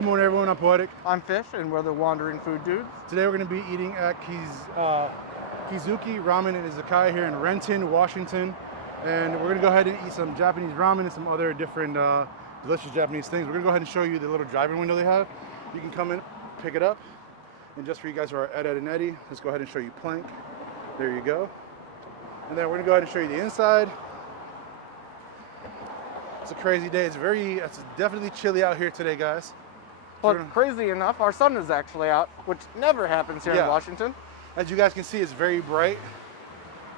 Good morning, everyone. I'm Poetic. I'm Fish, and we're the Wandering Food Dudes. Today we're going to be eating at Kizuki Ramen Izakaya here in Renton, Washington. And we're going to go ahead and eat some Japanese ramen and some other different delicious Japanese things. We're going to go ahead and show you the little drive-in window they have. You can come in, pick it up. And just for you guys who are Ed and Eddie, let's go ahead and show you Plank. There you go. And then we're going to go ahead and show you the inside. It's a crazy day. It's definitely chilly out here today, guys. But crazy enough, our sun is actually out, which never happens here in Washington. As you guys can see, it's very bright.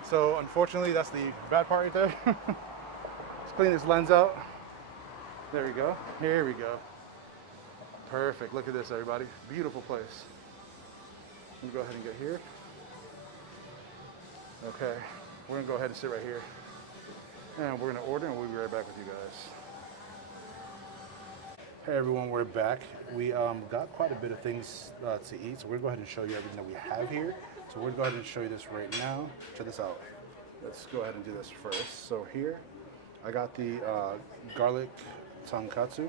So unfortunately, that's the bad part right there. Let's clean this lens out. There we go. Here we go. Perfect. Look at this, everybody. Beautiful place. Let me go ahead and get here. Okay. We're going to go ahead and sit right here. And we're going to order, and we'll be right back with you guys. Hey everyone, we're back. We got quite a bit of things to eat, so we're gonna go ahead and show you everything that we have here. So we're gonna go ahead and show you this right now. Check this out. Let's go ahead and do this first. So here, I got the garlic tonkatsu,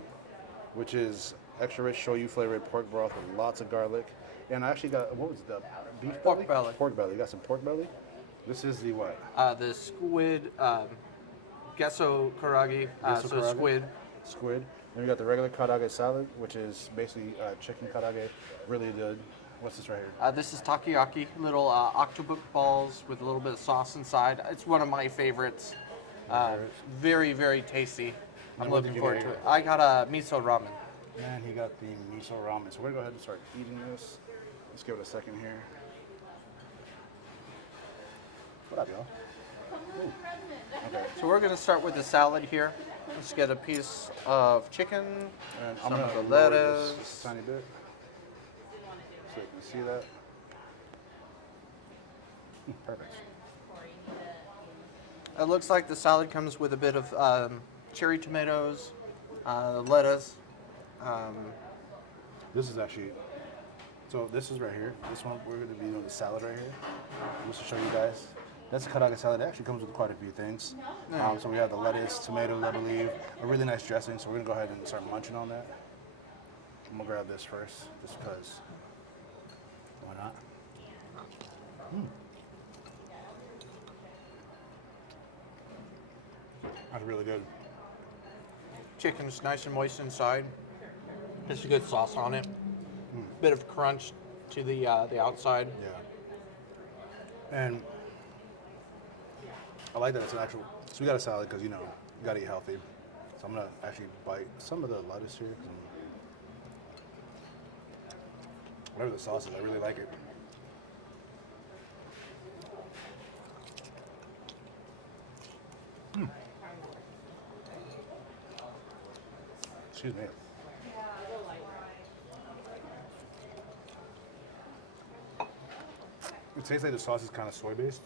which is extra rich shoyu flavored pork broth with lots of garlic. And I actually got, what was the beef Pork belly. Pork belly. You got some pork belly. This is the what? The squid, gesso karagi, so karage? squid. Squid. Then we got the regular karage salad, which is basically chicken karage, really good. What's this right here? This is takoyaki, little octopus balls with a little bit of sauce inside. It's one of my favorites. Very, very tasty. I'm looking forward to it. I got a miso ramen. Man, he got the miso ramen. So we're gonna go ahead and start eating this. Let's give it a second here. What up, y'all? Okay. So we're gonna start with the salad here. Let's get a piece of chicken, And some I'm of gonna the lower lettuce. this just a tiny bit. So you can see that. Perfect. It looks like the salad comes with a bit of cherry tomatoes, lettuce. This is actually, so this is right here. This one, we're gonna be doing the salad right here. Just to show you guys. That's karage salad. It actually comes with quite a few things. So we have the lettuce, tomatoes, I believe, a really nice dressing. So we're gonna go ahead and start munching on that. I'm gonna grab this first, just because. Why not? That's really good. Chicken's nice and moist inside. There's a good sauce on it. Bit of crunch to the outside. Yeah. And I like that it's an actual. So we got a salad because you gotta eat healthy. So I'm gonna actually bite some of the lettuce here. Whatever the sauce is, I really like it. Excuse me. It tastes like the sauce is kind of soy based,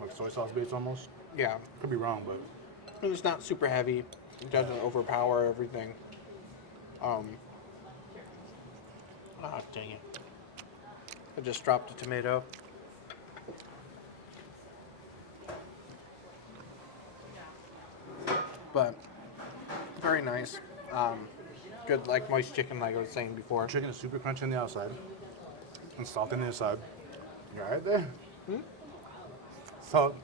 like soy sauce based almost. Yeah. Could be wrong, but It's not super heavy. It doesn't overpower everything. Dang it. I just dropped a tomato. But very nice. Good, like moist chicken, like I was saying before. chicken is super crunchy on the outside and soft on the inside. You all right there? So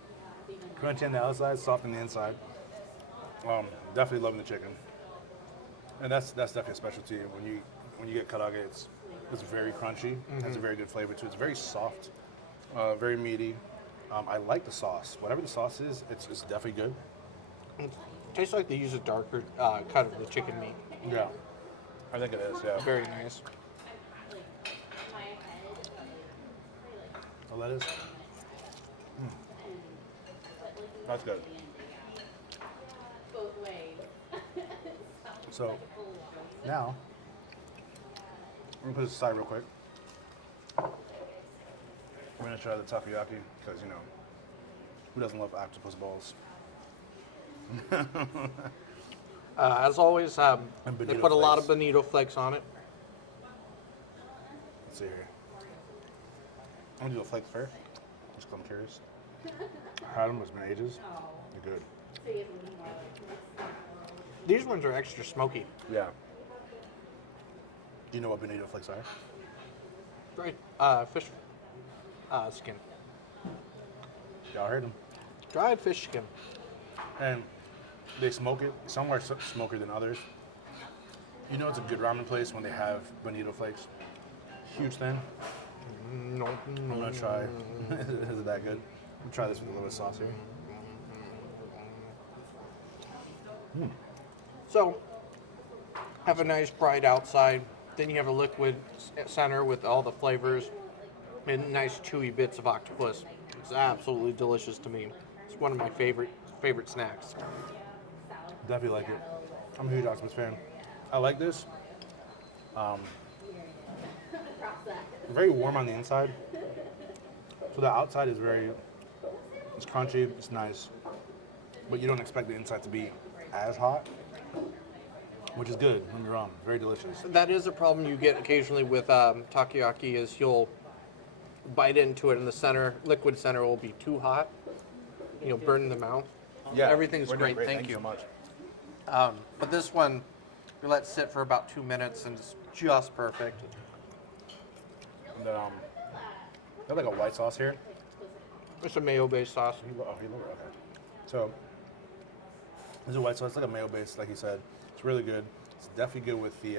crunchy on the outside, soft on the inside. Definitely loving the chicken, and that's definitely a specialty. When you get karage, it's very crunchy. Has a very good flavor to it. It's very soft, very meaty. I like the sauce. Whatever the sauce is, it's definitely good. It tastes like they use a darker cut of the chicken meat. Yeah, I think it is. Yeah. Very nice. The lettuce. That's good. So now we're gonna put this aside real quick. We're gonna try the takoyaki because who doesn't love octopus balls? As always, they bonito put a lot of flakes. bonito flakes on it. Let's see here. I'm gonna do the flakes first, just 'cause I'm curious. I had them, it's been ages. They're good. These ones are extra smoky. Yeah. You know what bonito flakes are? Dried fish skin. Y'all heard them. Dried fish skin. And they smoke it. Some are smokier than others. You know it's a good ramen place when they have bonito flakes. Huge thing. No, I'm gonna try. Is it that good? I'm gonna try this with a little bit of sauce here. So, have a nice bright outside. Then you have a liquid center with all the flavors and nice chewy bits of octopus. It's absolutely delicious to me. It's one of my favorite snacks. Definitely like it. I'm a huge octopus fan. I like this. Very warm on the inside. So the outside is it's crunchy, it's nice. But you don't expect the inside to be as hot, which is good when you're very delicious. That is a problem you get occasionally with takoyaki is you'll bite into it and the center, liquid center will be too hot. You'll burn the mouth. Yeah, Everything's we're doing great. Thank you you. so much. But this one, we let sit for about 2 minutes and it's just perfect. And then, they have like a white sauce here. It's a mayo-based sauce. Okay. So, there's a white sauce, it's like a mayo base, like you said. It's really good. It's definitely good with the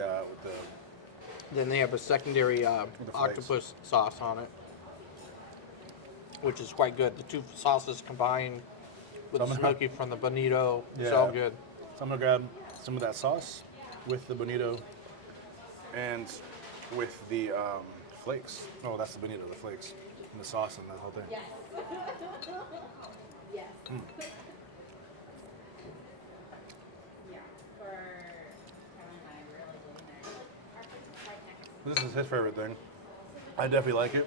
Then they have a secondary flakes. octopus sauce on it, which is quite good. The two sauces combined with the smoky from the bonito. It's all good. So I'm gonna grab some of that sauce with the bonito and with the flakes. Oh, that's the bonito, the flakes, and the sauce and that whole thing. Yes. Yes. Yeah. For Kevin and I really doing This is his favorite thing. I definitely like it.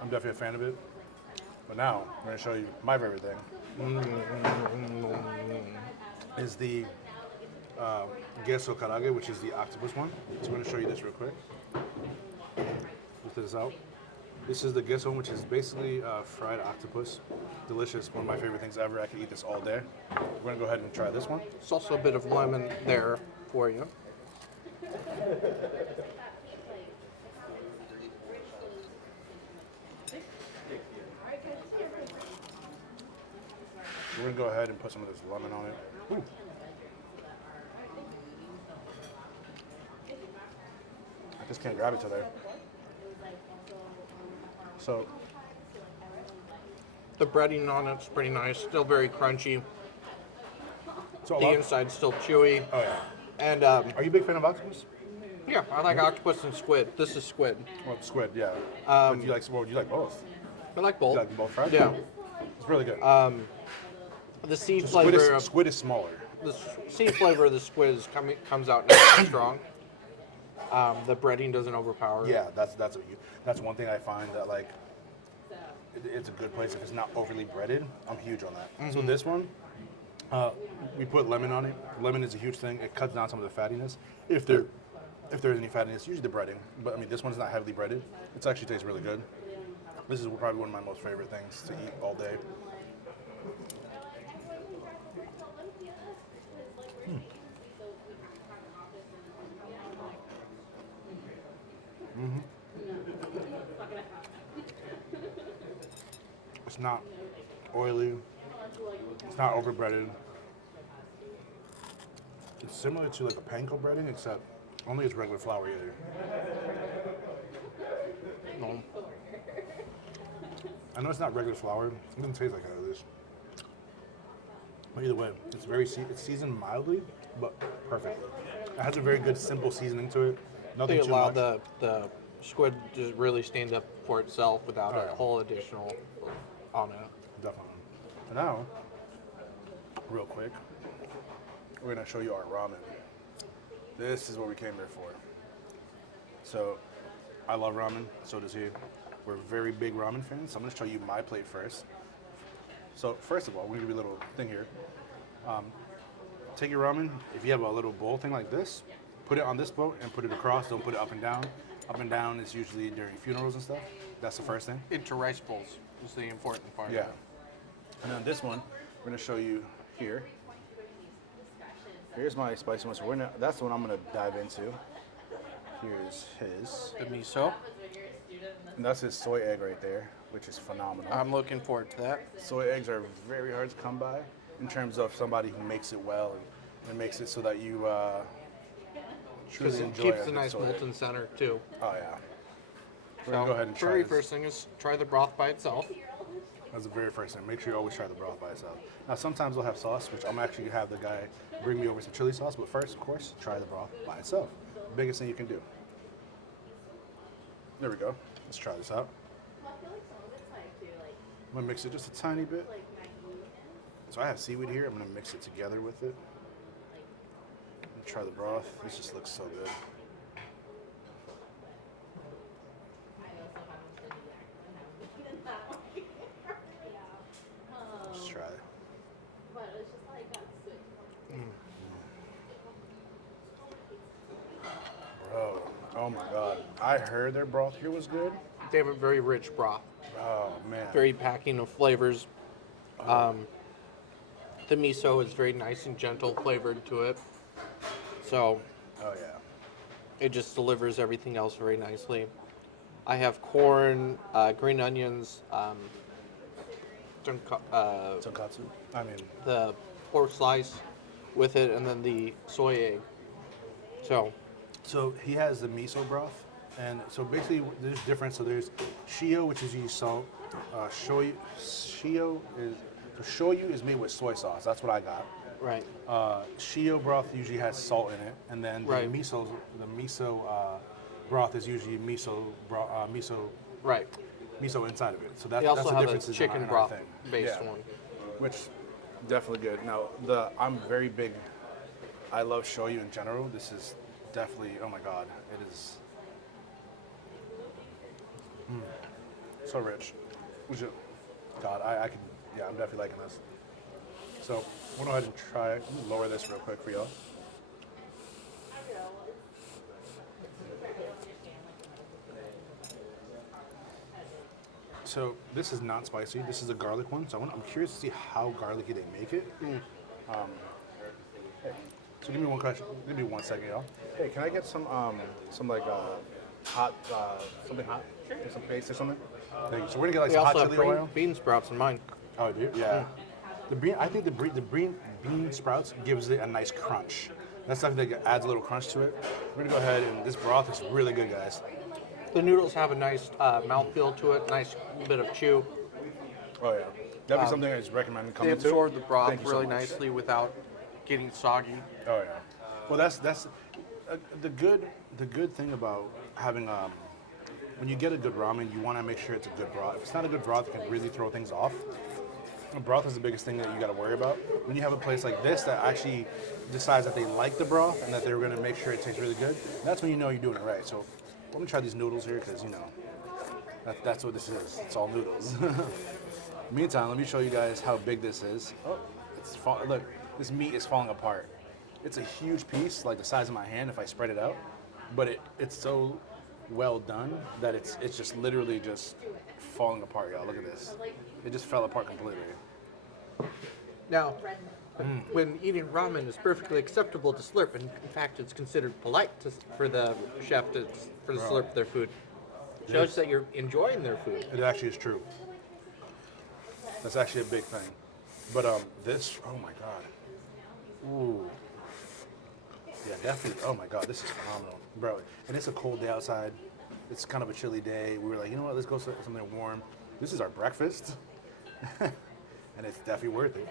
I'm definitely a fan of it. But now I'm gonna show you my favorite thing. Is the gesso karage, which is the octopus one. So I'm going to show you this real quick. Lift this out. This is the gesso, which is basically fried octopus. Delicious, one of my favorite things ever. I could eat this all day. We're going to go ahead and try this one. There's also a bit of lemon there for you. We're going to go ahead and put some of this lemon on it. Ooh. I just can't grab it today. So, The breading on it's pretty nice. Still very crunchy. The inside's still chewy. Oh yeah. And Are you a big fan of octopus? yeah, I like octopus and squid. This is squid. Well, squid, yeah. But do you like both? I like You both. like them both fried? Yeah. It's really good. The sea Squid flavor of squid is smaller. the sea flavor of the squid comes out nice and strong. The breading doesn't overpower it. Yeah, that's one thing I find that like it's a good place if it's not overly breaded. I'm huge on that. So this one, we put lemon on it. Lemon is a huge thing. It cuts down some of the fattiness. If there's any fattiness, usually the breading. But I mean, this one's not heavily breaded. It actually tastes really good. This is probably one of my most favorite things to eat all day. It's not oily. It's not overbreaded. It's similar to like a panko breading, except only it's regular flour either. No. I know it's not regular flour. It doesn't taste like how it is. But either way, it's it's seasoned mildly, but perfectly. It has a very good simple seasoning to it. Nothing They too allow much. the squid to really stand up for itself without Oh, a yeah. whole additional on it. Definitely. So now, real quick, we're gonna show you our ramen. This is what we came here for. So, I love ramen, so does he. We're very big ramen fans, so I'm gonna show you my plate first. So, first of all, we're gonna give you a little thing here. Take your ramen, if you have a little bowl thing like this, put it on this boat and put it across, don't put it up and down. Up and down is usually during funerals and stuff. That's the first thing. Into rice bowls is the important part. Yeah. And then this one, we're gonna show you here. Here's my spicy one. So that's the one I'm gonna dive into. here's his. The miso. And that's his soy egg right there, which is phenomenal. I'm looking forward to that. Soy eggs are very hard to come by in terms of somebody who makes it well and makes it so that you Because truly it enjoy keeps a the good nice soy. molten center too. Oh yeah. We're So, gonna go ahead and try very this. first thing is try the broth by itself. That's the very first thing. Make sure you always try the broth by itself. Now sometimes they'll have sauce, which I'm actually gonna have the guy bring me over some chili sauce. But first, of course, try the broth by itself. Biggest thing you can do. There we go. Let's try this out. I'm gonna mix it just a tiny bit. So I have seaweed here. I'm gonna mix it together with it. Try the broth. This just looks so good. Just try it. Bro, oh my god. I heard their broth here was good. They have a very rich broth, Oh man. very packing of flavors. The miso is very nice and gentle flavored to it. So Oh yeah. it just delivers everything else very nicely. I have corn, green onions, Tonkatsu. I mean, the pork slice with it, and then the soy egg. So so he has the miso broth, and so basically there's different. So there's shio, which is usually salt. Shoyu is made with soy sauce. That's what I got. right, Shio broth usually has salt in it, and then the Right. miso broth is usually miso right. inside of it. So They that's also the have a difference chicken in our broth thing. based Yeah. one. Which definitely good. Now I'm very big. I love shoyu in general. This is definitely, oh my god, it is so rich. God, I can, yeah, I'm definitely liking this. So we'll go ahead and try it. Let me lower this real quick for y'all. So this is not spicy. This is a garlic one. So I'm curious to see how garlicky they make it. Hey, so give me one question. Give me 1 second, y'all. Hey, can I get some like hot something hot? Sure. Some paste or something. Thank you. So we're gonna get like We some also hot have chili oil. bean sprouts in mine. Oh, dude. Yeah. I think the bean sprouts gives it a nice crunch. That's something that adds a little crunch to it. We're gonna go ahead and this broth is really good, guys. The noodles have a nice mouthfeel to it, nice bit of chew. Oh yeah. Definitely something I just recommend They coming to. absorb the broth Thank you so really much. nicely without getting soggy. Oh yeah. Well, that's the good thing about having when you get a good ramen, you want to make sure it's a good broth. If it's not a good broth, it can really throw things off. The broth is the biggest thing that you got to worry about. When you have a place like this that actually decides that they like the broth and that they're going to make sure it tastes really good, that's when you know you're doing it right. So let me try these noodles here because that's what this is. It's all noodles. Meantime, let me show you guys how big this is. Oh, look, this meat is falling apart. It's a huge piece, like the size of my hand if I spread it out, but it's so well done that it's just literally just falling apart, y'all. Look at this. It just fell apart completely. Now, when eating ramen, it's perfectly acceptable to slurp, and in fact, it's considered polite for the chef to slurp their food. Shows that you're enjoying their food. It actually is true. That's actually a big thing. But this, oh my god. Ooh. Yeah, definitely. Oh my god, this is phenomenal, bro. And it's a cold day outside. It's kind of a chilly day. We were like, you know what? Let's go something warm. This is our breakfast, and it's definitely worth it.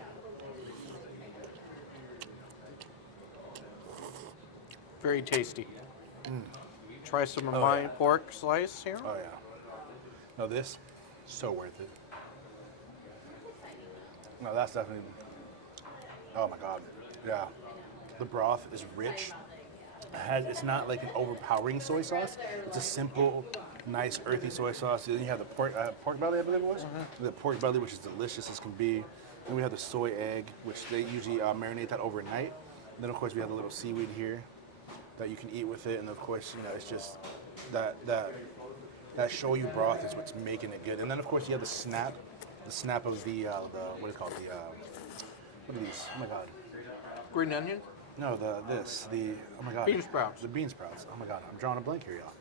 Very tasty. Try some of my pork slice here. Oh yeah. No, this, so worth it. No, that's definitely. Oh my god. Yeah. The broth is rich. It's not like an overpowering soy sauce. It's a simple, nice, earthy soy sauce. Then you have the pork belly, I believe it was. The pork belly, which is delicious as can be. Then we have the soy egg, which they usually marinate that overnight. And then of course we have the little seaweed here that you can eat with it. And of course, it's just that shoyu broth is what's making it good. And then of course you have the snap of the what is it called? What are these? Oh my god. Green onion. No, oh my god. Bean sprouts. The bean sprouts. Oh my god, I'm drawing a blank here, y'all.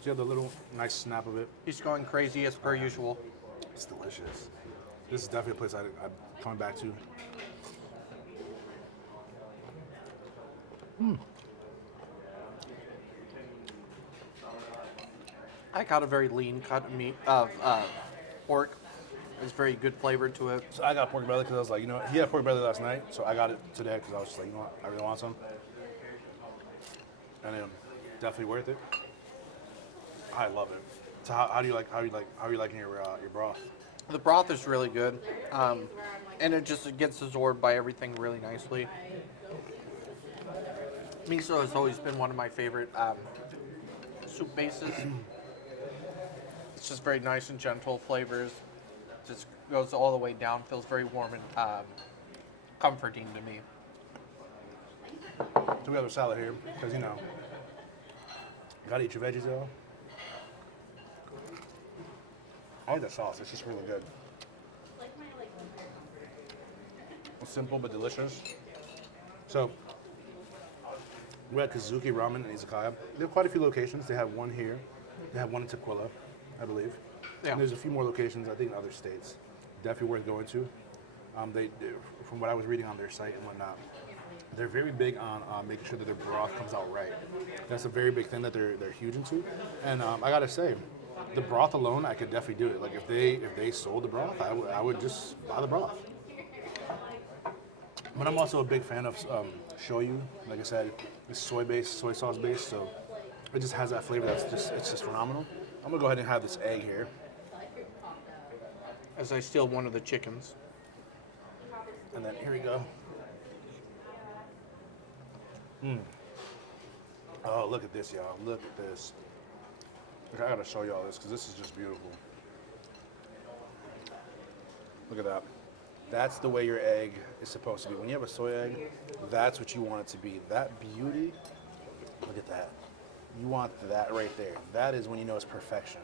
So you have the little nice snap of it. He's going crazy as per usual. It's delicious. This is definitely a place I'm coming back to. I got a very lean cut of meat of pork. It's very good flavor to it. So I got pork belly because I was like, you know, he had pork belly last night, so I got it today because I was just like, you know what, I really want some. And definitely worth it. I love it. So how are you liking your broth? The broth is really good, and it just gets absorbed by everything really nicely. Miso has always been one of my favorite soup bases. It's just very nice and gentle flavors. Just goes all the way down. Feels very warm and comforting to me. So we have a salad here because, you know, you gotta eat your veggies though. I like the sauce. It's just really good. It's simple but delicious. So we're at Kizuki Ramen Izakaya. They have quite a few locations. They have one here. They have one in Tequila, I believe. Yeah. And there's a few more locations, I think, in other states. Definitely worth going to. They do, from what I was reading on their site and whatnot, they're very big on making sure that their broth comes out right. That's a very big thing that they're huge into. And I gotta say, the broth alone, I could definitely do it. Like if they sold the broth, I would just buy the broth. But I'm also a big fan of shoyu. Like I said, it's soy sauce based, so it just has that flavor it's just phenomenal. I'm gonna go ahead and have this egg here. As I steal one of the chickens. And then here we go. Oh, look at this, y'all. Look at this. Okay, I gotta show y'all this because this is just beautiful. Look at that. That's the way your egg is supposed to be. When you have a soy egg, that's what you want it to be. That beauty, look at that. You want that right there. That is when you know it's perfection.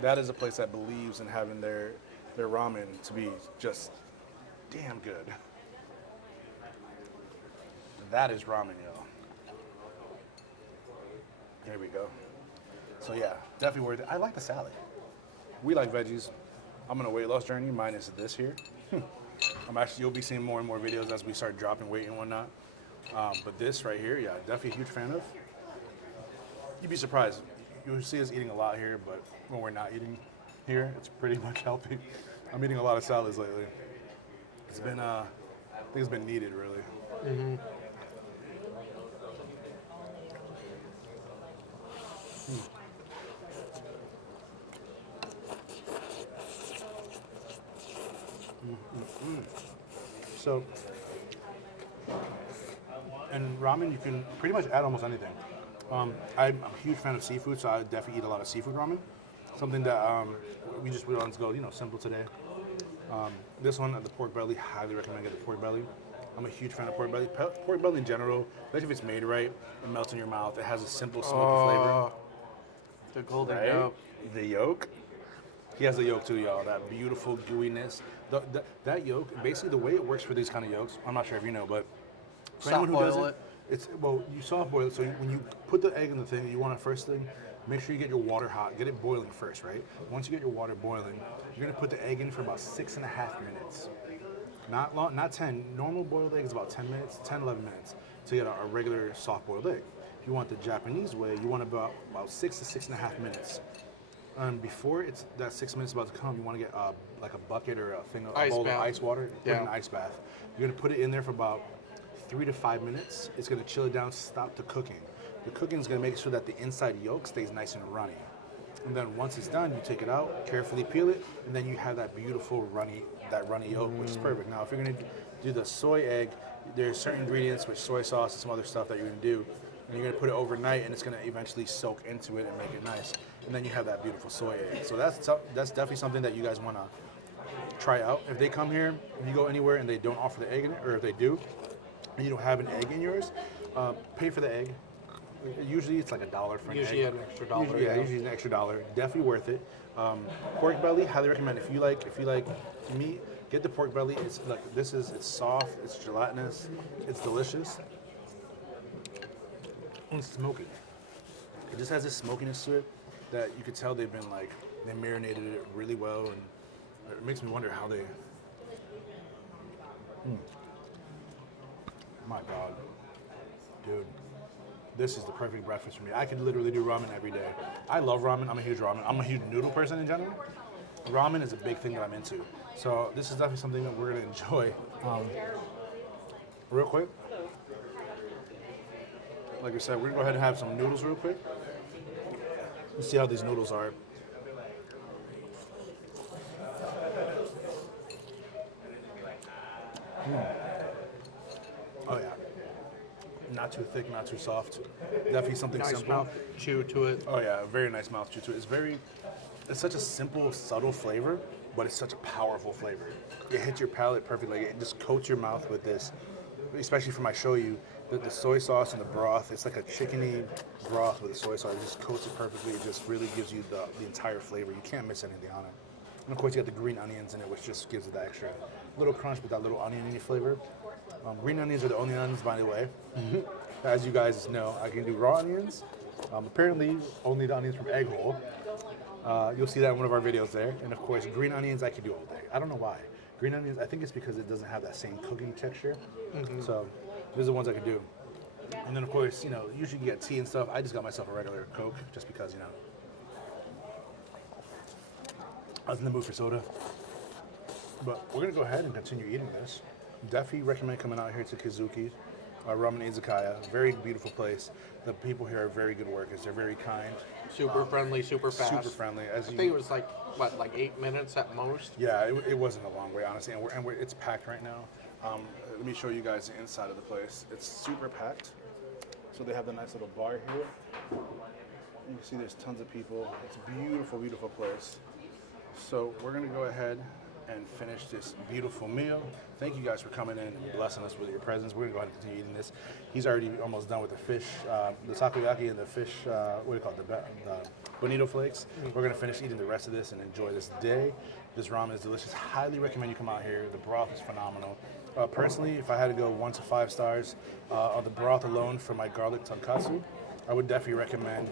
That is a place that believes in having their ramen to be just damn good. That is ramen, y'all. Here we go. So yeah, definitely worth it. I like the salad. We like veggies. I'm on a weight loss journey, minus this here. You'll be seeing more and more videos as we start dropping weight and whatnot. But this right here, yeah, definitely a huge fan of. You'd be surprised. You'll see us eating a lot here, but when we're not eating here, it's pretty much healthy. I'm eating a lot of salads lately. It's been, I think it's been needed, really. Mm-hmm. So, and ramen, you can pretty much add almost anything. I'm a huge fan of seafood, so I definitely eat a lot of seafood ramen. Something that we just wanted to go, you know, simple today. This one, the pork belly, highly recommend get the pork belly. I'm a huge fan of pork belly. Pork belly in general, especially if it's made right, it melts in your mouth. It has a simple, smoky flavor. The golden Right? yolk. The yolk. He has the yolk too, y'all. That beautiful gooiness. That yolk, basically the way it works for these kind of yolks, I'm not sure if you know, but for anyone who doesn't, you soft boil it. So when you put the egg in the thing, you want to first thing, make sure you get your water hot, get it boiling first, right? Once you get your water boiling, you're gonna put the egg in for about 6.5 minutes. Not long, not 10. Normal boiled egg is about 10 minutes, 10, 11 minutes to get a regular soft boiled egg. If you want the Japanese way, you want about 6 to 6.5 minutes. Before that 6 minutes about to come, you want to get like a bucket or a bowl of ice water, put it in an ice bath. You're gonna put it in there for about 3 to 5 minutes. It's gonna chill it down, stop the cooking. The cooking is gonna make sure that the inside yolk stays nice and runny. And then once it's done, you take it out, carefully peel it, and then you have that beautiful runny yolk, which is perfect. Now, if you're gonna do the soy egg, there's certain ingredients with soy sauce and some other stuff that you're gonna do, and you're gonna put it overnight, and it's gonna eventually soak into it and make it nice. And then you have that beautiful soy egg. So that's definitely something that you guys wanna try out. If they come here, if you go anywhere and they don't offer the egg in it, or if they do, and you don't have an egg in yours, pay for the egg. Usually it's like $1 for an Usually egg. an extra dollar, Usually, yeah. usually an extra $1. Definitely worth it. Pork belly, highly recommend. If you like meat, get the pork belly. It's like it's soft, it's gelatinous, it's delicious, and it's smoky. It just has this smokiness to it that you could tell they marinated it really well, and it makes me wonder how they. My God, dude. This is the perfect breakfast for me. I could literally do ramen every day. I love ramen. I'm a huge ramen. I'm a huge noodle person in general. Ramen is a big thing that I'm into. So this is definitely something that we're gonna enjoy. Real quick. Like I said, we're gonna go ahead and have some noodles real quick. Let's see how these noodles are. Oh yeah. Not too thick, not too soft. Definitely something Nice simple. mouth chew to it. Oh yeah, very nice mouth chew to it. It's such a simple, subtle flavor, but it's such a powerful flavor. It hits your palate perfectly. It just coats your mouth with this, especially for my shoyu, the soy sauce and the broth. It's like a chickeny broth with the soy sauce. It just coats it perfectly. It just really gives you the entire flavor. You can't miss anything on it. And of course, you got the green onions in it, which just gives it that extra little crunch with that little oniony flavor. Green onions are the only onions, by the way. As you guys know, I can do raw onions. Apparently, only the onions from Egg Hole. You'll see that in one of our videos there. And of course, green onions I can do all day. I don't know why. Green onions, I think it's because it doesn't have that same cooking texture. So these are the ones I can do. And then of course, usually you get tea and stuff. I just got myself a regular Coke just because, I was in the mood for soda. But we're gonna go ahead and continue eating this. Definitely recommend coming out here to Kizuki Ramen Izakaya. Very beautiful place. The people here are very good workers. They're very kind. Super friendly, super fast. Super friendly. I think it was like 8 minutes at most. Yeah, it wasn't a long way, honestly, and it's packed right now. Let me show you guys the inside of the place. It's super packed. So they have the nice little bar here. You can see there's tons of people. It's a beautiful, beautiful place. So we're gonna go ahead and finish this beautiful meal. Thank you guys for coming in and blessing us with your presence. We're gonna go ahead and continue eating this. He's already almost done with the fish, the takoyaki and the fish, what do you call it, the bonito flakes. We're gonna finish eating the rest of this and enjoy this day. This ramen is delicious. Highly recommend you come out here. The broth is phenomenal. Personally, if I had to go 1 to 5 stars on the broth alone for my garlic tonkatsu, I would definitely recommend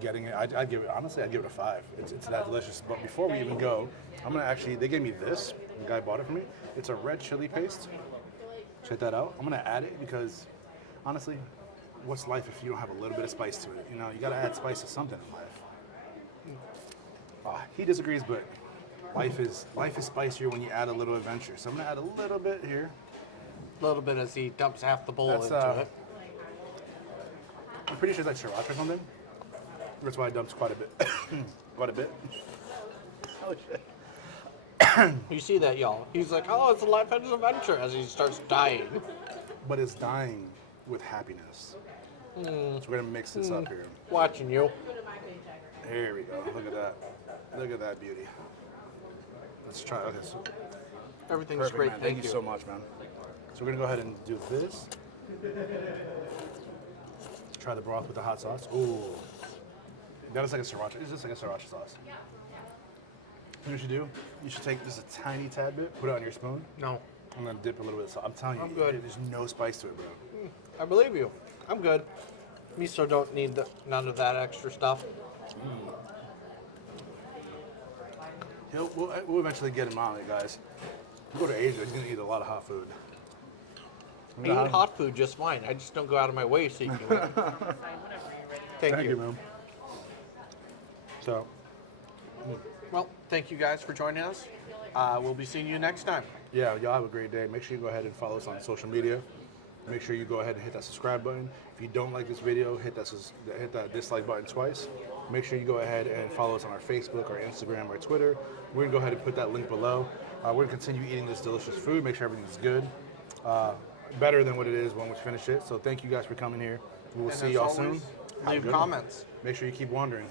getting it. I'd give it, honestly, I'd give it a 5. It's that delicious. But before we even go, I'm gonna actually, they gave me this. The guy bought it for me. It's a red chili paste. Check that out. I'm gonna add it because, honestly, what's life if you don't have a little bit of spice to it? You gotta add spice to something in life. He disagrees, but life is spicier when you add a little adventure. So I'm gonna add a little bit here. A little bit as he dumps half the bowl That's, into it. I'm pretty sure it's like sriracha or something. That's why I dumped quite a bit. Quite a bit. Oh shit. You see that, y'all? He's like, oh, it's a life adventure as he starts dying. But it's dying with happiness. So we're gonna mix this up here. Watching you. Here we go. Look at that. Look at that beauty. Let's try. Okay, so Everything's perfect, great. man. Thank you so much, man. So we're gonna go ahead and do this. Try the broth with the hot sauce. Ooh. That is like a sriracha. It's just like a sriracha sauce. You know what you do? You should take just a tiny tad bit, put it on your spoon, No, and then dip a little bit of salt. I'm telling you, I'm good. there's no spice to it, bro. I believe you. I'm good. Miso don't need none of that extra stuff. We'll eventually get him on it, guys. You go to Asia, he's gonna eat a lot of hot food. I eat hot food just fine. I just don't go out of my way seeking it. Thank you. man. So, Well, thank you guys for joining us. We'll be seeing you next time. yeah, y'all have a great day. Make sure you go ahead and follow us on social media. Make sure you go ahead and hit that subscribe button. If you don't like this video, hit that dislike button twice. Make sure you go ahead and follow us on our Facebook, our Instagram, our Twitter. We're gonna go ahead and put that link below. We're gonna continue eating this delicious food. Make sure everything's good, better than what it is when we finish it. So thank you guys for coming here. We will And see as y'all always, soon. Have a leave good one. comments. Make sure you keep wondering.